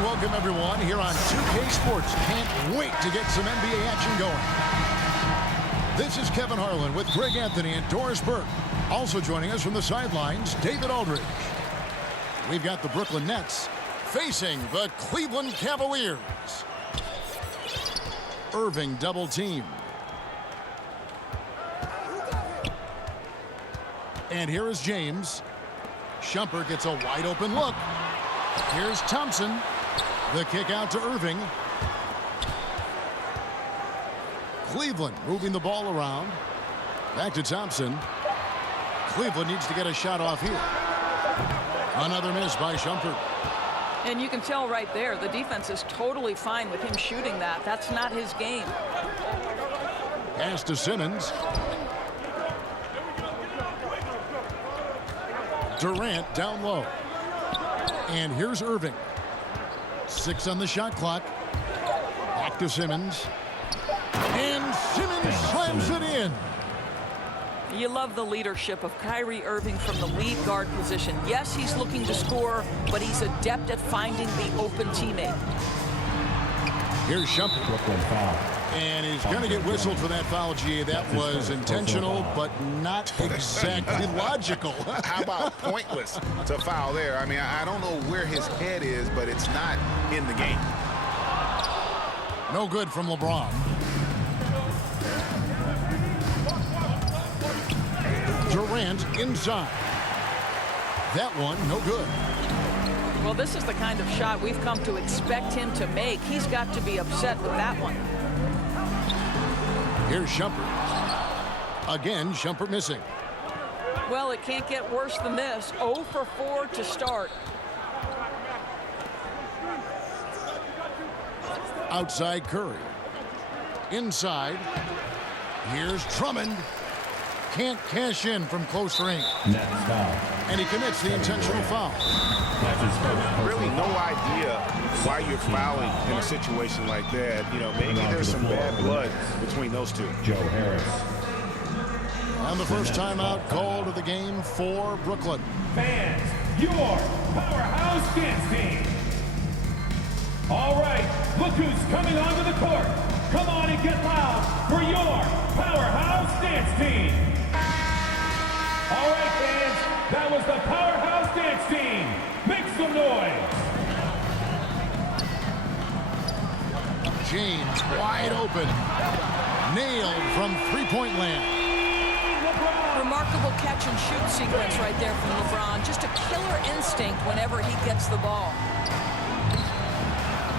And welcome everyone here on 2K Sports. Can't wait to get some NBA action going. This is Kevin Harlan with Greg Anthony and Doris Burke. Also joining us from the sidelines, David Aldridge. We've got the Brooklyn Nets facing the Cleveland Cavaliers. Irving double team. And here is James. Shumpert gets a wide open look. Here's Thompson. The kick out to Irving. Cleveland moving the ball around. Back to Thompson. Cleveland needs to get a shot off here. Another miss by Shumpert. And you can tell right there, the defense is totally fine with him shooting that. That's not his game. Pass to Simmons. Durant down low. And here's Irving. 6 on the shot clock. Back to Simmons. And Simmons slams it in. You love the leadership of Kyrie Irving from the lead guard position. Yes, he's looking to score, but he's adept at finding the open teammate. Here's Shumpert. Brooklyn foul. And he's going to get whistled for that foul, G. That was intentional, but not exactly logical. How about pointless to foul there? I mean, I don't know where his head is, but it's not in the game. No good from LeBron. Durant inside. That one, no good. Well, this is the kind of shot we've come to expect him to make. He's got to be upset with that one. Here's Shumpert. Again, Shumpert missing. Well, it can't get worse than this. 0 for 4 to start. Outside Curry. Inside. Here's Drummond. Can't cash in from close range. Nets foul. And he commits the intentional foul. Really no idea why you're fouling in a situation like that. You know, maybe there's some bad blood between those two. Joe Harris. And the first timeout called of the game for Brooklyn. Fans, your powerhouse dance team. All right, look who's coming onto the court. Come on and get loud for your powerhouse dance team. All right, fans, that was the powerhouse dance team. Make some noise. James wide open. Nailed from three-point land. Remarkable catch and shoot sequence right there from LeBron. Just a killer instinct whenever he gets the ball.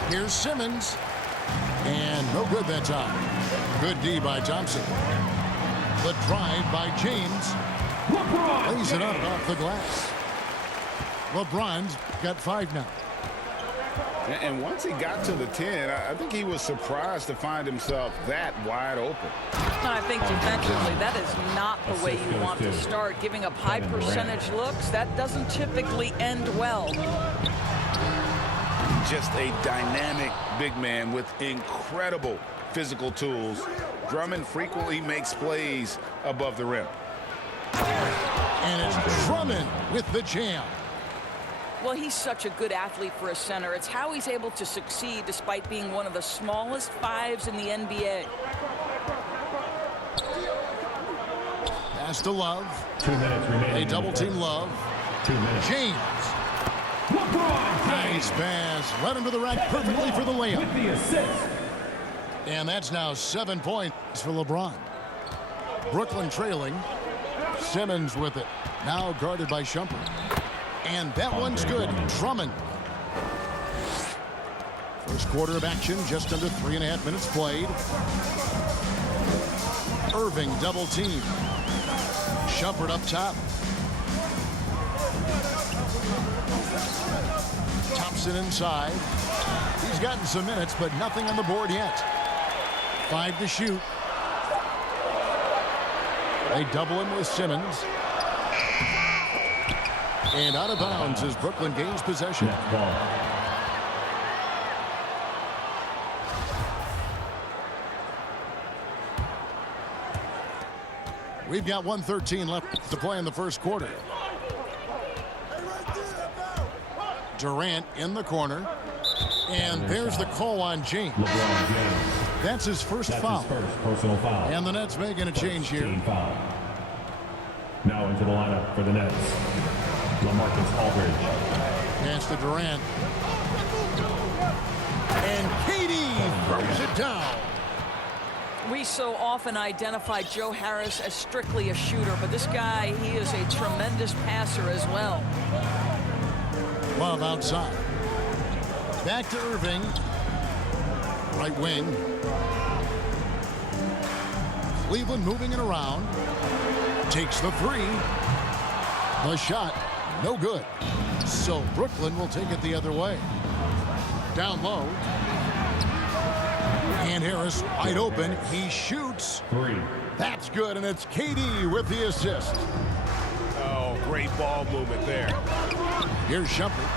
Here's Simmons. And no good that time. Good D by Thompson. The drive by James. Lays it up off the glass. LeBron's got 5 now. And once he got to the 10, I think he was surprised to find himself that wide open. I think defensively, that is not the way you want to start. Giving up high percentage looks, that doesn't typically end well. Just a dynamic big man with incredible physical tools. Drummond frequently makes plays above the rim. And it's Drummond with the jam. Well, he's such a good athlete for a center. It's how he's able to succeed despite being one of the smallest 5s in the NBA. Pass to Love. 2 minutes remaining. They double team Love. 2 minutes. James. Nice pass. Led him to the rack perfectly for the layup. With the assist. And that's now 7 points for LeBron. Brooklyn trailing. Simmons with it. Now guarded by Shumpert. And that one's good. Drummond. First quarter of action, just under 3.5 minutes played. Irving double team. Shumpert up top. Thompson inside. He's gotten some minutes, but nothing on the board yet. 5 to shoot. They double him with Simmons. And out of bounds as Brooklyn gains possession. Ball. We've got 1:13 left to play in the first quarter. Durant in the corner. And there's the call on James. LeBron James. That's his first That's foul. his first personal foul. And the Nets making a change here. Team foul. Now into the lineup for the Nets. LaMarcus Aldridge. Pass to Durant. And KD throws it down. We so often identify Joe Harris as strictly a shooter, but this guy, he is a tremendous passer as well. Love outside. Back to Irving. Right wing. Cleveland moving it around. Takes the three. The shot, no good. So Brooklyn will take it the other way. Down low. And Harris wide open. He shoots. Three. That's good, and it's KD with the assist. Oh, great ball movement there. Here's Shumpert.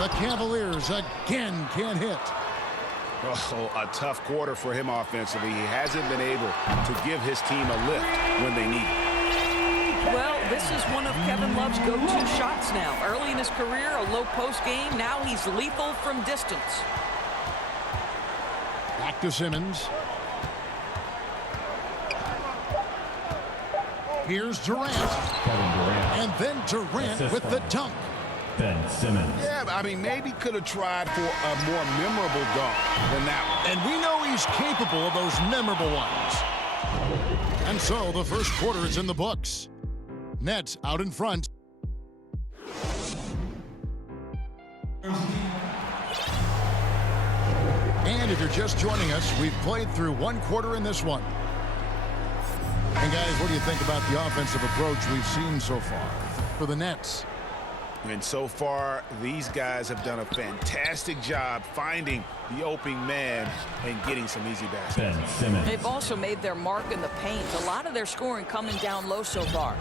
The Cavaliers again can't hit. Oh, a tough quarter for him offensively. He hasn't been able to give his team a lift when they need it. Well, this is one of Kevin Love's go-to shots now. Early in his career, a low post game. Now he's lethal from distance. Back to Simmons. Here's Durant. Kevin Durant. And then Durant with the dunk. Ben Simmons. Yeah, I mean, maybe could have tried for a more memorable dunk than that one. And we know he's capable of those memorable ones. And so the first quarter is in the books. Nets out in front. And if you're just joining us, we've played through one quarter in this one. And guys, what do you think about the offensive approach we've seen so far for the Nets? And so far, these guys have done a fantastic job finding the opening man and getting some easy baskets. Ben Simmons. They've also made their mark in the paint. A lot of their scoring coming down low so far.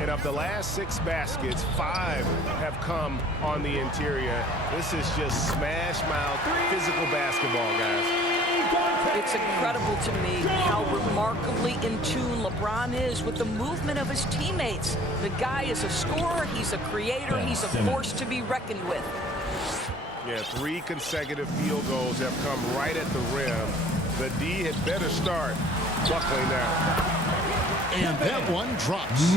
And of the last 6 baskets, 5 have come on the interior. This is just smash mouth physical basketball, guys. It's incredible to me how remarkably in tune LeBron is with the movement of his teammates. The guy is a scorer, he's a creator, he's a force to be reckoned with. Yeah, 3 consecutive field goals have come right at the rim. The D had better start buckling now. And that one drops.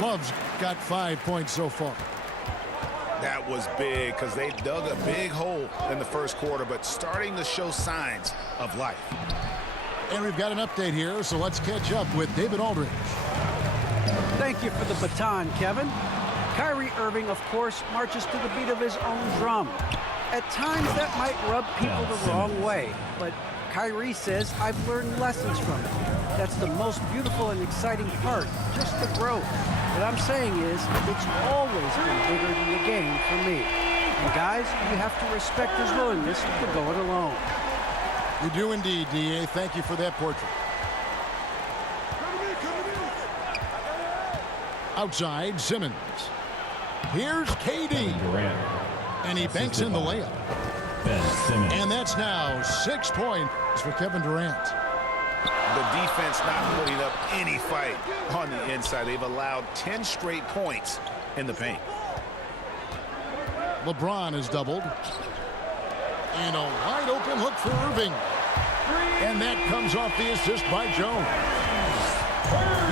Love's got 5 points so far. That was big because they dug a big hole in the first quarter, but starting to show signs of life. And we've got an update here, so let's catch up with David Aldridge. Thank you for the baton, Kevin. Kyrie Irving, of course, marches to the beat of his own drum. At times, that might rub people the wrong way, but Kyrie says, I've learned lessons from it. That's the most beautiful and exciting part, just the growth. What I'm saying is, it's always been bigger than the game for me. And guys, you have to respect his willingness to go it alone. You do indeed, D.A. Thank you for that portrait. Outside, Simmons. Here's KD. Durant. And he banks in the layup. Ben Simmons. And that's now 6 points for Kevin Durant. The defense not putting up any fight on the inside. They've allowed 10 straight points in the paint. LeBron is doubled. And a wide open look for Irving. And that comes off the assist by Jones.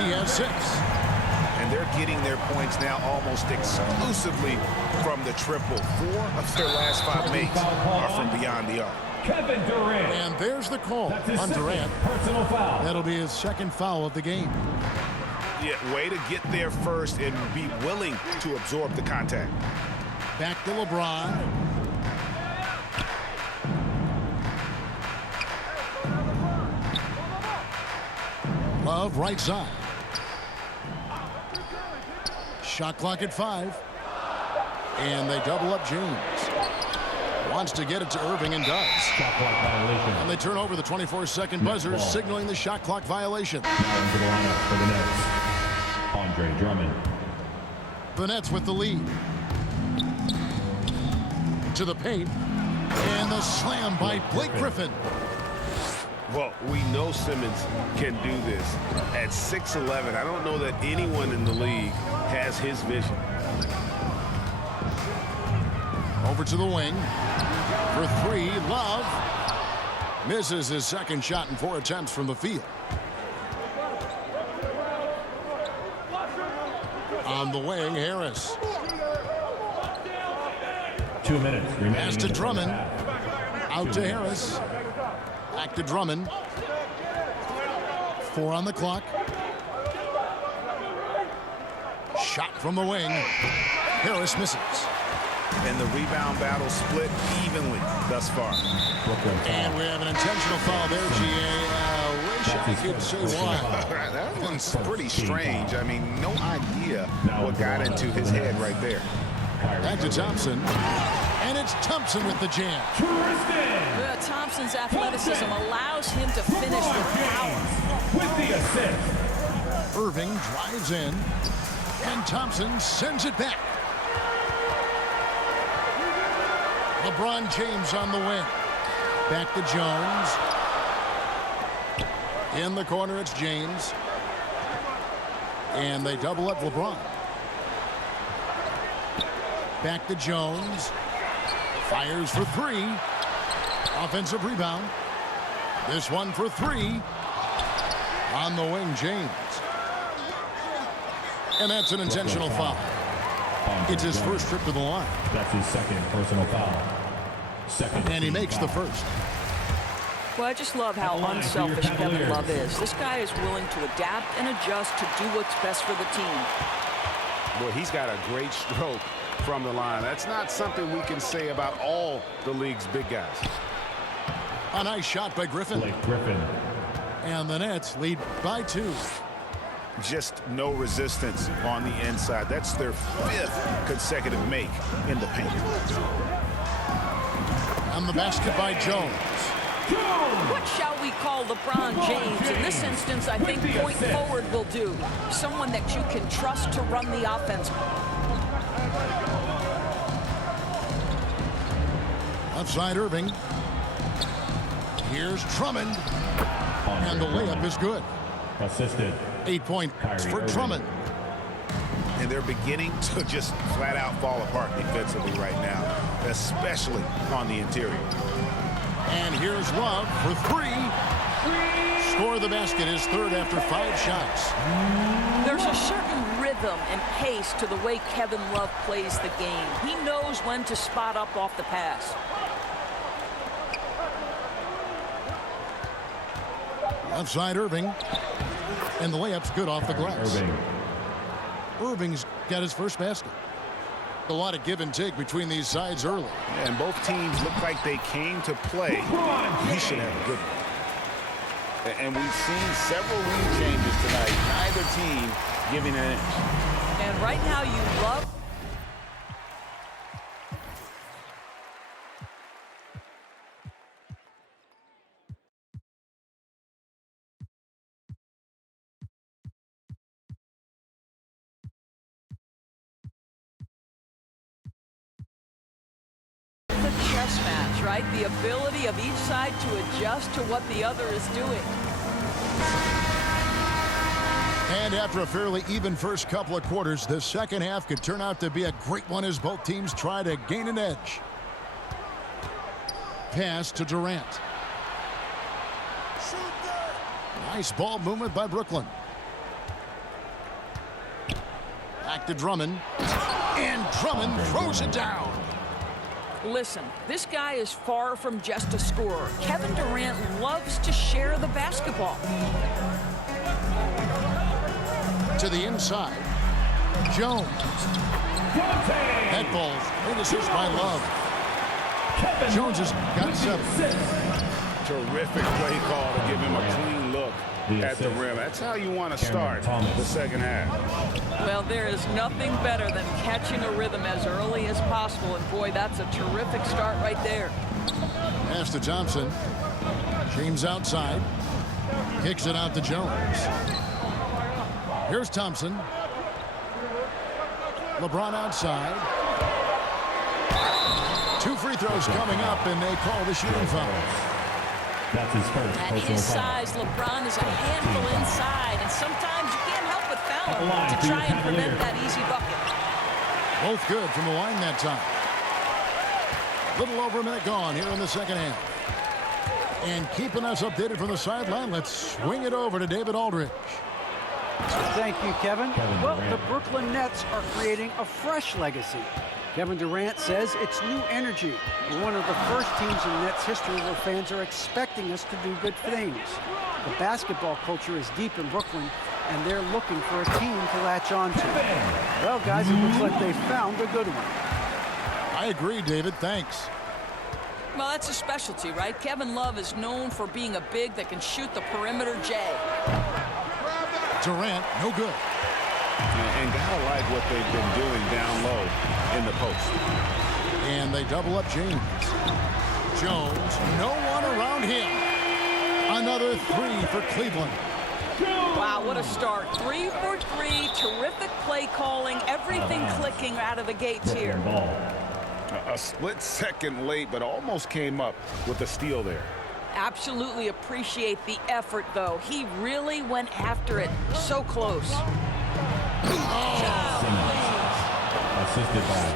He has 6. And they're getting their points now almost exclusively from the triple. 4 of their last 5 makes are from beyond the arc. Kevin Durant. And there's the call That's his on Durant. personal foul. That'll be his second foul of the game. Yeah, way to get there first and be willing to absorb the contact. Back to LeBron. Love right side. Shot clock at 5. And they double up James. Wants to get it to Irving and does. Shot clock violation. And they turn over the 24-second buzzer, signaling the shot clock violation. Now into the lineup for the Nets. Andre Drummond. The Nets with the lead. To the paint. And the slam by Blake Griffin. Well, we know Simmons can do this. At 6'11", I don't know that anyone in the league has his vision. Over over to the wing. For three, Love. Misses his second shot in 4 attempts from the field. On the wing, Harris. 2 minutes remaining. Pass to Drummond. Out to Harris. Back to Drummond. 4 on the clock. Shot from the wing. Harris misses. And the rebound battle split evenly thus far. And we have an intentional foul there, GA. Wish I could say why. That one's pretty strange. I mean, no idea what got into his head right there. Back to Thompson. And it's Thompson with the jam. Thompson's athleticism allows him to finish with power. With the assist. Irving drives in. And Thompson sends it back. LeBron James on the wing. Back to Jones. In the corner, it's James. And they double up LeBron. Back to Jones. Fires for three. Offensive rebound. This one for three. On the wing, James. And that's an intentional foul. It's his first trip to the line. That's his second personal foul. And he makes the first. Well, I just love how unselfish Kevin Love is. This guy is willing to adapt and adjust to do what's best for the team. Well, he's got a great stroke from the line. That's not something we can say about all the league's big guys. A nice shot by Griffin. Blake Griffin. And the Nets lead by 2. Just no resistance on the inside. That's their 5th consecutive make in the paint. And the basket by Jones. What shall we call LeBron James? In this instance, I think point forward will do. Someone that you can trust to run the offense. Outside Irving. Here's Drummond. And the layup is good. Assisted. 8 points for Drummond. And they're beginning to just flat out fall apart defensively right now, especially on the interior. And here's Love for three. Score the basket, his third after 5 shots. There's a certain rhythm and pace to the way Kevin Love plays the game. He knows when to spot up off the pass. Outside Irving. And the layup's good off the glass. Irving's got his first basket. A lot of give and take between these sides early. Yeah, and both teams look like they came to play. He should have a good one. And we've seen several lead changes tonight. Neither team giving an inch. And right now you love... chess match, right? The ability of each side to adjust to what the other is doing. And after a fairly even first couple of quarters, the second half could turn out to be a great one as both teams try to gain an edge. Pass to Durant. Nice ball movement by Brooklyn. Back to Drummond. And Drummond throws it down. Listen, this guy is far from just a scorer. Kevin Durant loves to share the basketball. To the inside. Jones. Head balls. Great assist by Love. Jones has got 7. Terrific play call to give him a clean look at the rim. That's how you want to start the second half. Well, there is nothing better than catching a rhythm as early as possible. And boy, that's a terrific start right there. Pass to Thompson. James outside. Kicks it out to Jones. Here's Thompson. LeBron outside. 2 free throws coming up, and they call the shooting foul. That's his first At personal his foul. size, LeBron is a handful inside, and sometimes you can't help but foul him to try and prevent that easy bucket. Both good from the line that time. Little over a minute gone here in the second half. And keeping us updated from the sideline, let's swing it over to David Aldridge. Thank you, Kevin. Well, the Brooklyn Nets are creating a fresh legacy. Kevin Durant says it's new energy. We're one of the first teams in Nets history where fans are expecting us to do good things. The basketball culture is deep in Brooklyn, and they're looking for a team to latch on to. Well, guys, it looks like they found a good one. I agree, David. Thanks. Well, that's a specialty, right? Kevin Love is known for being a big that can shoot the perimeter J. Durant, no good. And gotta like what they've been doing down low in the post. And they double up James. Jones, no one around him. Another three for Cleveland. Wow, what a start. 3 for 3, terrific play calling, everything clicking out of the gates here. A split second late, but almost came up with the steal there. Absolutely appreciate the effort, though. He really went after it. So close. Assisted by.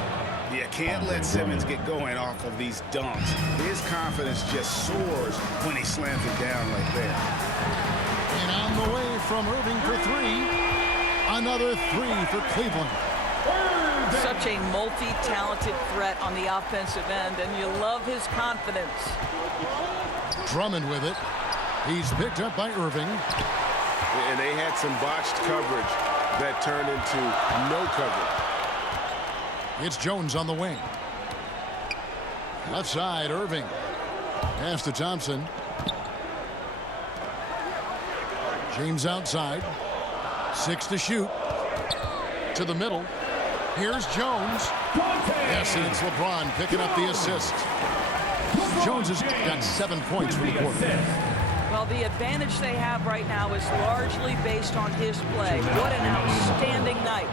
You can't let Simmons get going off of these dunks. His confidence just soars when he slams it down like that. And on the way from Irving for three. Another three for Cleveland. Such a multi-talented threat on the offensive end, and you love his confidence. Drummond with it. He's picked up by Irving. And they had some botched coverage that turned into no coverage. It's Jones on the wing. Left side, Irving. Pass to Thompson. James outside. 6 to shoot. To the middle. Here's Jones. Yes, and it's LeBron picking up the assist. Jones has got 7 points for the quarter. Well, the advantage they have right now is largely based on his play. What an outstanding night.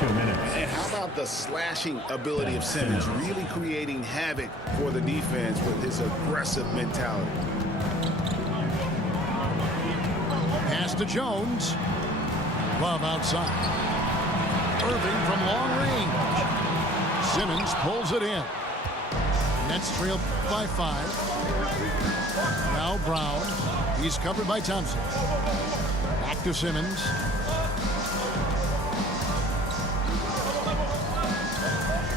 2 minutes. And how about the slashing ability of Simmons, really creating havoc for the defense with his aggressive mentality. Pass to Jones. Love outside. Irving from long range. Simmons pulls it in. Nets trail by 5. Now Brown. He's covered by Thompson. Back to Simmons.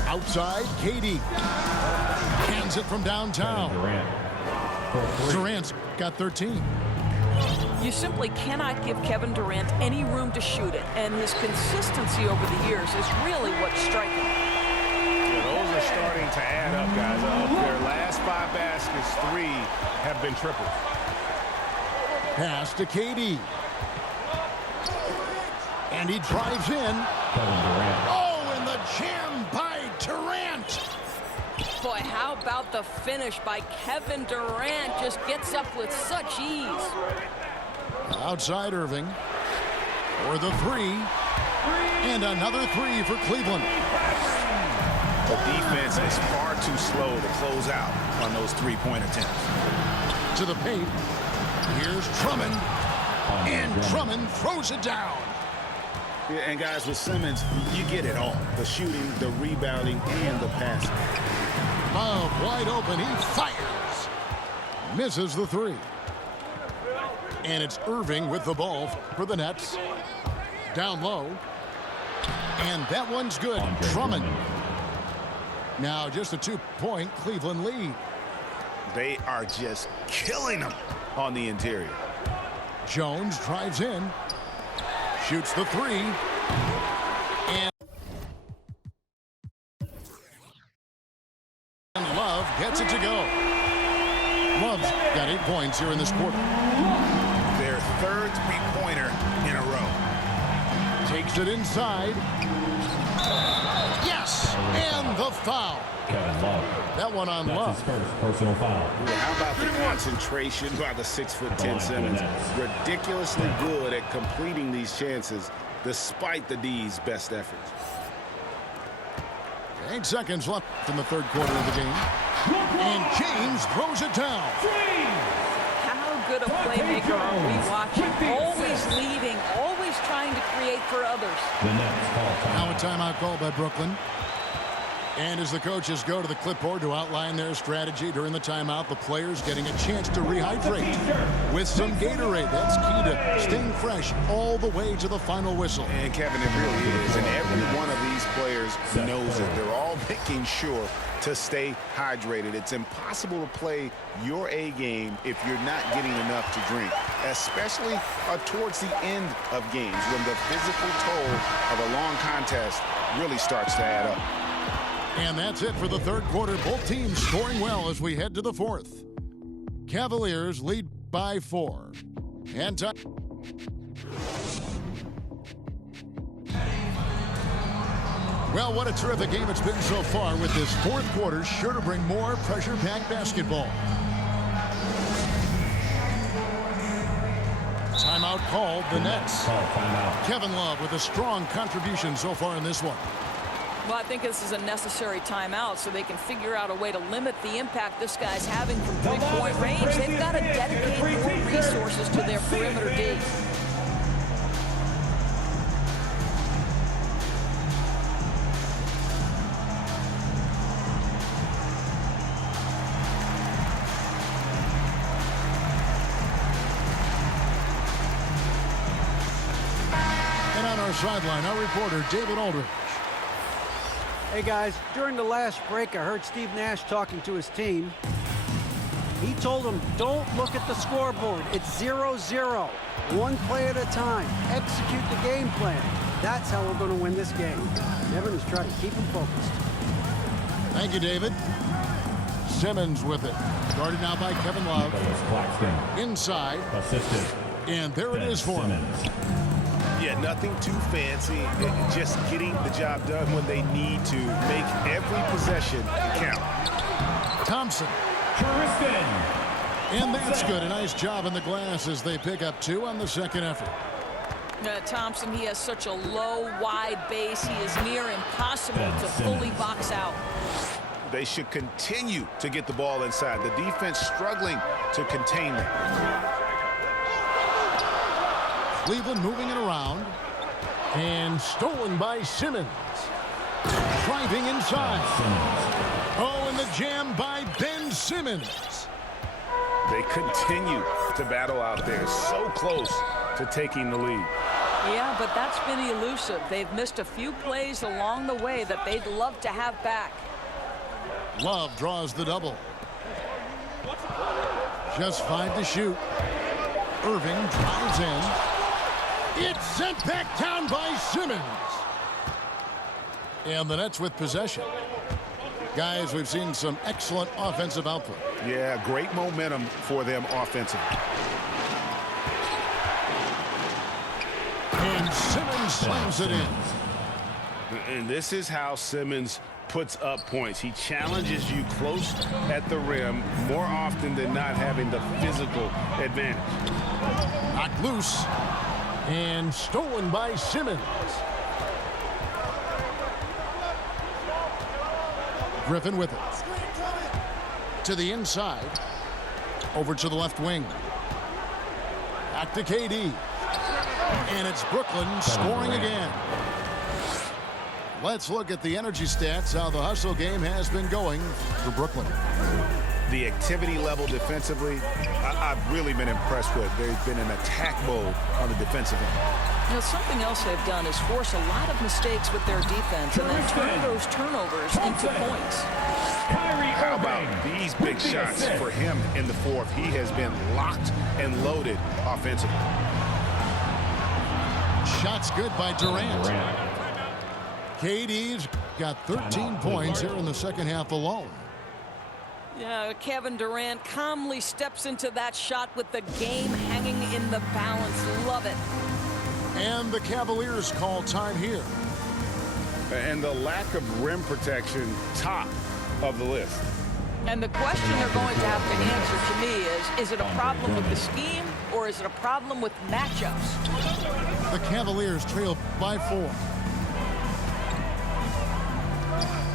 Outside, KD. Hands it from downtown. Durant's got 13. You simply cannot give Kevin Durant any room to shoot it, and his consistency over the years is really what's striking. Yeah, those are starting to add up, guys. Of their last 5 baskets, 3 have been triples. Pass to KD. And he drives in. Kevin Durant. Oh, and the jam by Durant. Boy, how about the finish by Kevin Durant? Just gets up with such ease. Outside Irving for the 3. And another 3 for Cleveland. The defense is far too slow to close out on those 3-point attempts. To the paint. Here's Drummond. And Drummond throws it down. Yeah, and guys, with Simmons, you get it all. The shooting, the rebounding, and the passing. Love wide open. He fires. Misses the 3. And it's Irving with the ball for the Nets. Down low. And that one's good. Drummond. Now just a 2-point Cleveland lead. They are just killing them on the interior. Jones drives in. Shoots the 3. And Love gets it to go. Love's got 8 points here in this quarter. Their 3rd 3-pointer in a row. Takes it inside. Yes! And the foul. Kevin Love. That one on That's Love. his first personal foul. How about the concentration by the 6'10" Simmons? Ridiculously good at completing these chances despite the D's best efforts. 8 seconds left in the 3rd quarter of the game. And James throws it down. How good a playmaker are we watching? Always leading, always trying to create for others. The Nets call Now a time. timeout call by Brooklyn. And as the coaches go to the clipboard to outline their strategy during the timeout, the players getting a chance to rehydrate with some Gatorade. That's key to staying fresh all the way to the final whistle. And Kevin, it really is. And every one of these players knows it. They're all making sure to stay hydrated. It's impossible to play your A game if you're not getting enough to drink, especially towards the end of games when the physical toll of a long contest really starts to add up. And that's it for the third quarter. Both teams scoring well as we head to the fourth. Cavaliers lead by 4. And time. Well, what a terrific game it's been so far, with this fourth quarter sure to bring more pressure-packed basketball. Timeout called, the Nets. Kevin Love with a strong contribution so far in this one. Well, I think this is a necessary timeout so they can figure out a way to limit the impact this guy's having from three-point range. They've got to dedicate more resources to their perimeter D. And on our sideline, our reporter, David Aldridge. Hey guys, during the last break, I heard Steve Nash talking to his team. He told them, don't look at the scoreboard. It's 0-0. One play at a time. Execute the game plan. That's how we're going to win this game. Nevin is trying to keep them focused. Thank you, David. Simmons with it. Guarded now by Kevin Love. Inside. Assisted. And there it is for him. Yeah, nothing too fancy. Just getting the job done when they need to. Make every possession count. Thompson. Tristan. And that's good. A nice job in the glass as they pick up 2 on the second effort. Thompson, he has such a low, wide base. He is near impossible to fully box out. They should continue to get the ball inside. The defense struggling to contain them. Cleveland moving it around. And stolen by Simmons. Driving inside. Oh, and the jam by Ben Simmons. They continue to battle out there, so close to taking the lead. Yeah, but that's been elusive. They've missed a few plays along the way that they'd love to have back. Love draws the double. Just 5 to shoot. Irving drives in. It's sent back down by Simmons. And the Nets with possession. Guys, we've seen some excellent offensive output. Yeah, great momentum for them offensively. And Simmons slams it in. And this is how Simmons puts up points. He challenges you close at the rim more often than not, having the physical advantage. Knocked loose. And stolen by Simmons. Griffin with it. To the inside. Over to the left wing. Back to KD. And it's Brooklyn scoring again. Let's look at the energy stats, how the hustle game has been going for Brooklyn. The activity level defensively, I've really been impressed with. There's been an attack mode on the defensive end. You know, something else they've done is force a lot of mistakes with their defense and then turn those turnovers into points. How about these big shots for him in the fourth? He has been locked and loaded offensively. Shots good by Durant. KD's got 13 points here in the second half alone. Yeah, Kevin Durant calmly steps into that shot with the game hanging in the balance. Love it. And the Cavaliers call time here. And the lack of rim protection, top of the list. And the question they're going to have to answer to me is it a problem with the scheme or is it a problem with matchups? The Cavaliers trail by 4.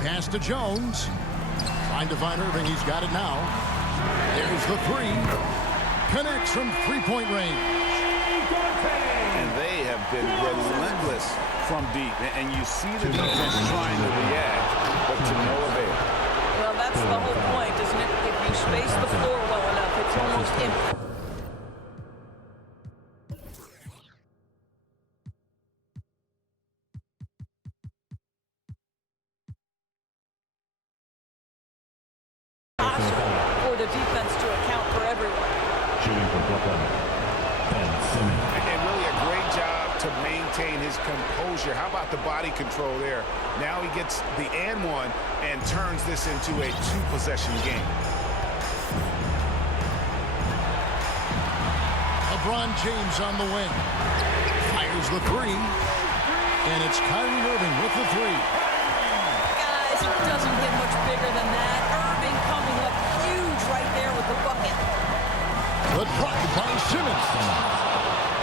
Pass to Jones. Trying to find Irving. He's got it now. There's the 3. Connects from 3-point range. And they have been relentless from deep. And you see the defense trying to react, but to no avail. Well, that's the whole point, isn't it? If you space the floor well enough, it's almost impossible. For the defense to account for everyone. Shooting for Brooklyn, Ben Simmons. And really a great job to maintain his composure. How about the body control there? Now he gets the and one and turns this into a two-possession game. LeBron James on the wing. Fires the three. And it's Kyrie Irving with the three. Guys, it doesn't get much bigger than that. Irving coming up huge right there with the bucket. The block by Simmons.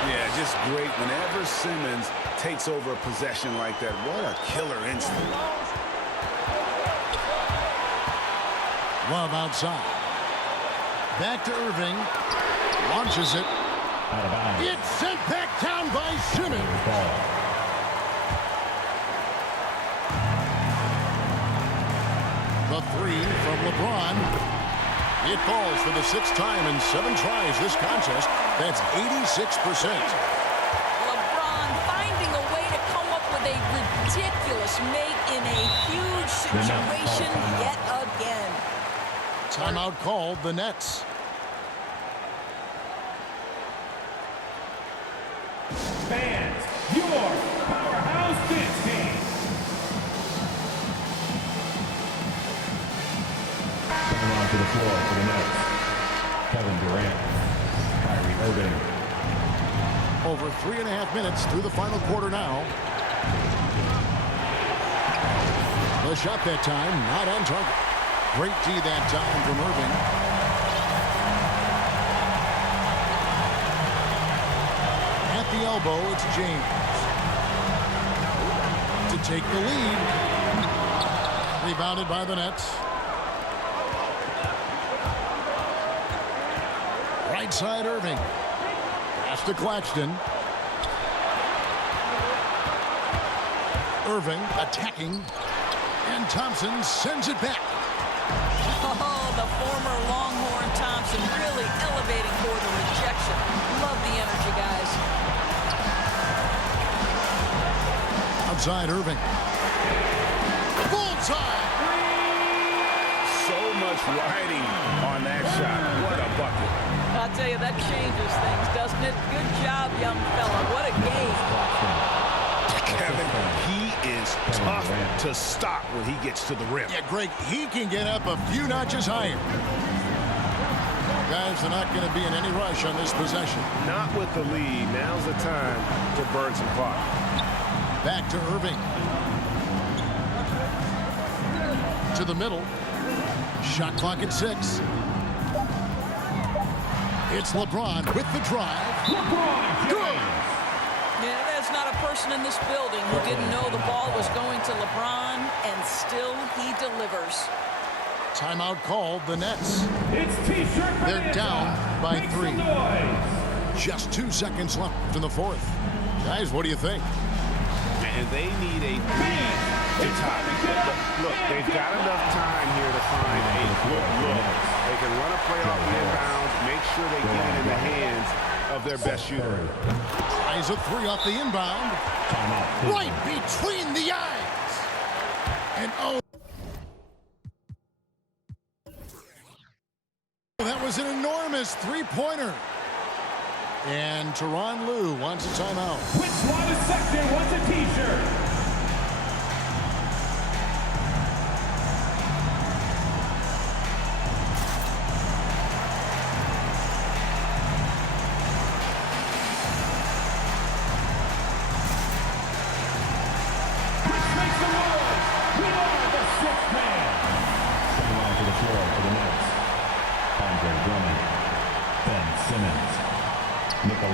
Yeah, just great. Whenever Simmons takes over a possession like that, what a killer instinct. Love outside. Back to Irving. Launches it. Out of bounds. It's sent back down by Simmons. Ball. The three from LeBron. It falls for the 6th time in 7 tries this contest. That's 86%. LeBron finding a way to come up with a ridiculous make in a huge situation yet again. Timeout called, the Nets. Fans, your powerhouse dance team. Coming onto the floor for the Nets. Kevin Durant, Kyrie Irving. Over 3.5 minutes through the final quarter now. The shot that time, not on target. Great D that time from Irving. At the elbow, it's James. To take the lead. Rebounded by the Nets. Right side, Irving. Pass to Claxton. Irving attacking. And Thompson sends it back. Oh, the former Longhorn Thompson really elevating for the rejection. Love the energy, guys. Outside Irving. Bullseye! So much riding on that shot. What a bucket. I'll tell you, that changes things, doesn't it? Good job, young fella. What a game. Kevin, he is tough to stop when he gets to the rim. Yeah, Greg, he can get up a few notches higher. Guys are not going to be in any rush on this possession. Not with the lead. Now's the time to burn some clock. Back to Irving. To the middle. Shot clock at 6. It's LeBron with the drive. Good. Yeah, there's not a person in this building who didn't know the ball was going to LeBron, and still he delivers. Timeout called, the Nets. It's T-shirt. They're down by Make 3. some noise. Just 2 seconds left in the 4th. Guys, what do you think? And they need a lead to tie. Look, they've got enough time here to find a good look. They can run a play off the inbounds, make sure they get it in the hands of their best shooter. Tries a 3 off the inbound. Right between the eyes. And oh, that was an enormous 3-pointer. And Tyronn Lue wants a timeout. Which one is sector wants a T-shirt?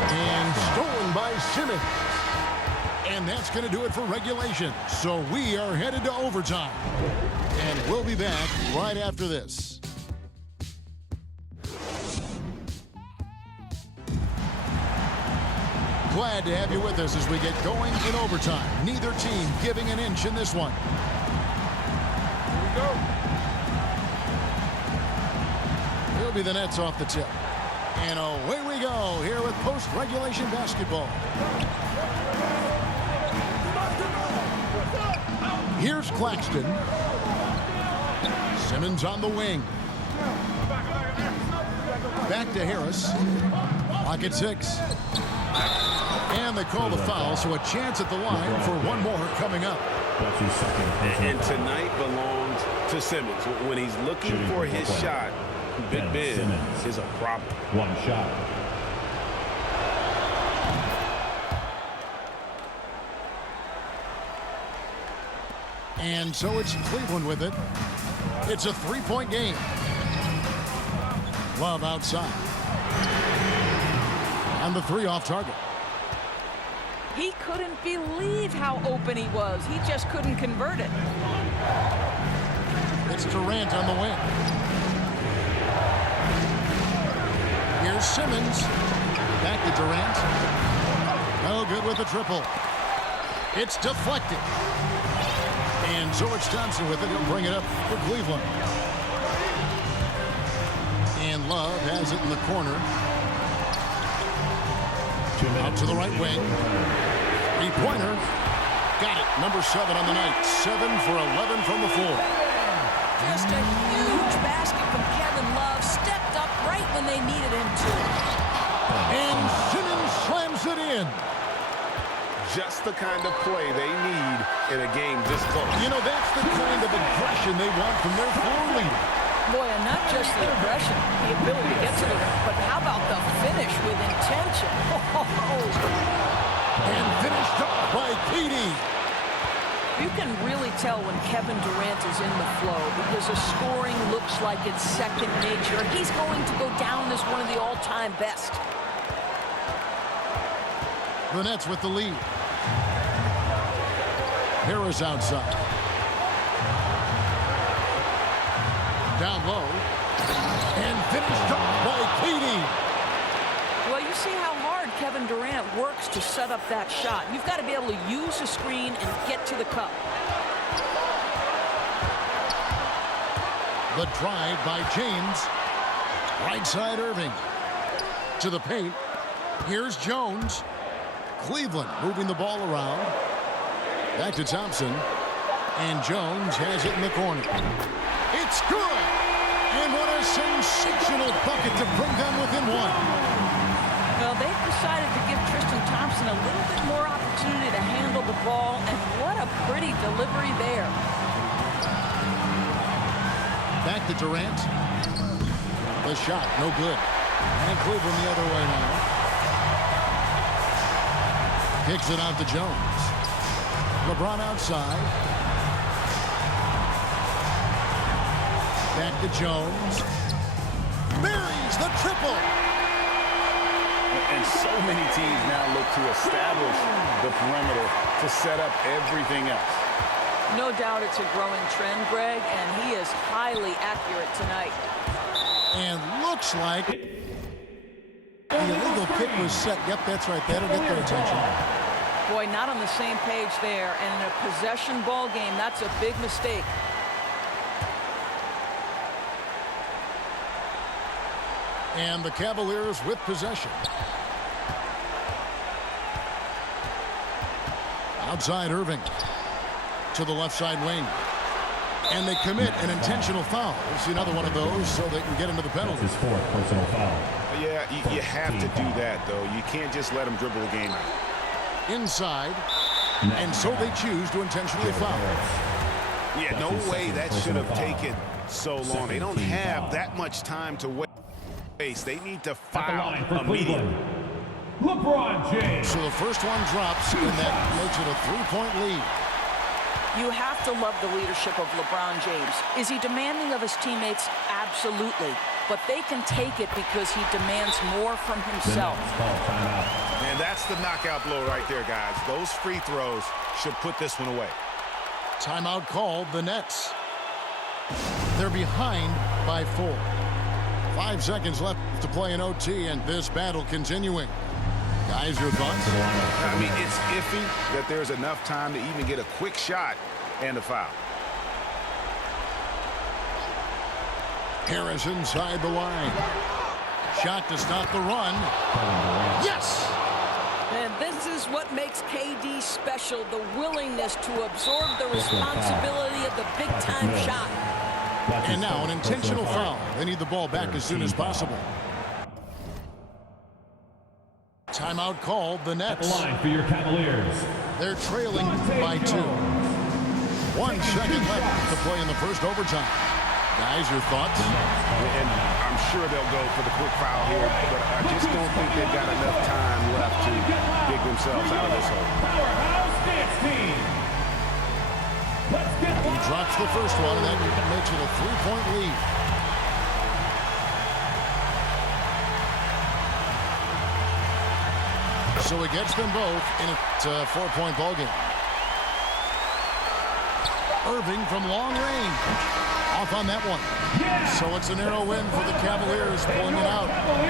And stolen by Simmons. And that's going to do it for regulation. So we are headed to overtime. And we'll be back right after this. Glad to have you with us as we get going in overtime. Neither team giving an inch in this one. Here we go. It'll be the Nets off the tip. And away we go here with post-regulation basketball. Here's Claxton. Simmons on the wing. Back to Harris. Clock at 6. And they call the foul, so a chance at the line for one more coming up. And tonight belongs to Simmons. When he's looking for his shot, Big Ben is a problem. One shot. And so it's Cleveland with it. It's a three-point game. Love outside. And the three off target. He couldn't believe how open he was. He just couldn't convert it. It's Durant on the wing. Here's Simmons. Back to Durant. No good with the triple. It's deflected. And so it's Thompson with it. He'll bring it up for Cleveland. And Love has it in the corner. Out to the right wing. Three-pointer. Got it. Number 7 on the night. 7 for 11 from the floor. Just a huge basket from Kevin Love. Stepped up right when they needed him to. And Simmons slams it in. Just the kind of play they need in a game this close. You know, that's the kind of aggression they want from their floor leader. Boy, and not just the aggression, the ability to get to the rim, but how about the finish with intention? And finished up by KD. You can really tell when Kevin Durant is in the flow because the scoring looks like it's second nature. He's going to go down as one of the all-time best. The Nets with the lead. Harris outside. Down low. And finished up by KD. Well, you see how hard Kevin Durant works to set up that shot. You've got to be able to use the screen and get to the cup. The drive by James. Right side Irving. To the paint. Here's Jones. Cleveland moving the ball around. Back to Thompson. And Jones has it in the corner. It's good! And what a sensational bucket to bring them within one. Well, they've decided to give Tristan Thompson a little bit more opportunity to handle the ball, and what a pretty delivery there. Back to Durant. The shot, no good. And Cleveland the other way now. Kicks it out to Jones. LeBron outside. Back to Jones. Buries the triple. And so many teams now look to establish the perimeter to set up everything else. No doubt it's a growing trend, Greg, and he is highly accurate tonight. And looks like the illegal kick was set. Yep, that's right. That'll get their attention. Boy, not on the same page there. And in a possession ball game, that's a big mistake. And the Cavaliers with possession. Outside Irving. To the left side wing. And they commit an intentional foul. We'll see another one of those so they can get into the penalty. His fourth personal foul. Yeah, you have to do that, though. You can't just let them dribble the game out. Inside. And so they choose to intentionally foul. Yeah, no way that should have taken so long. They don't have that much time to waste. They need to foul immediately. LeBron James. So the first one drops, and that makes it a three-point lead. You have to love the leadership of LeBron James. Is he demanding of his teammates? Absolutely. But they can take it because he demands more from himself. And that's the knockout blow right there, guys. Those free throws should put this one away. Timeout called, the Nets. They're behind by 4. 5 seconds left to play in OT, and this battle continuing. Guys, your thoughts? I mean, it's iffy that there's enough time to even get a quick shot and a foul. Harris inside the line. Shot to stop the run. Yes! And this is what makes KD special, the willingness to absorb the responsibility of the big-time shot. And now an intentional foul. They need the ball back as soon as possible. Timeout called, the Nets. Line for your Cavaliers. They're trailing by 2. 1 second left to play in the first overtime. Guys, your thoughts? And I'm sure they'll go for the quick foul here, but I just don't think they've got enough time left to dig themselves out of this hole. Powerhouse dance team. Let's get He drops the first one, and that makes it a 3-point lead. So he gets them both in a 4-point ballgame. Irving from long range. Off on that one. So it's a narrow win for the Cavaliers, pulling it out.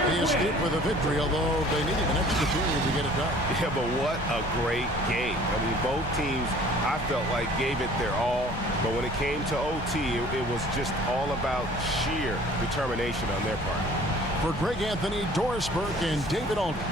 They escape with a victory, although they needed an extra period to get it done. Yeah, but what a great game. I mean, both teams, I felt like, gave it their all. But when it came to OT, it was just all about sheer determination on their part. For Greg Anthony, Doris Burke, and David Aldridge.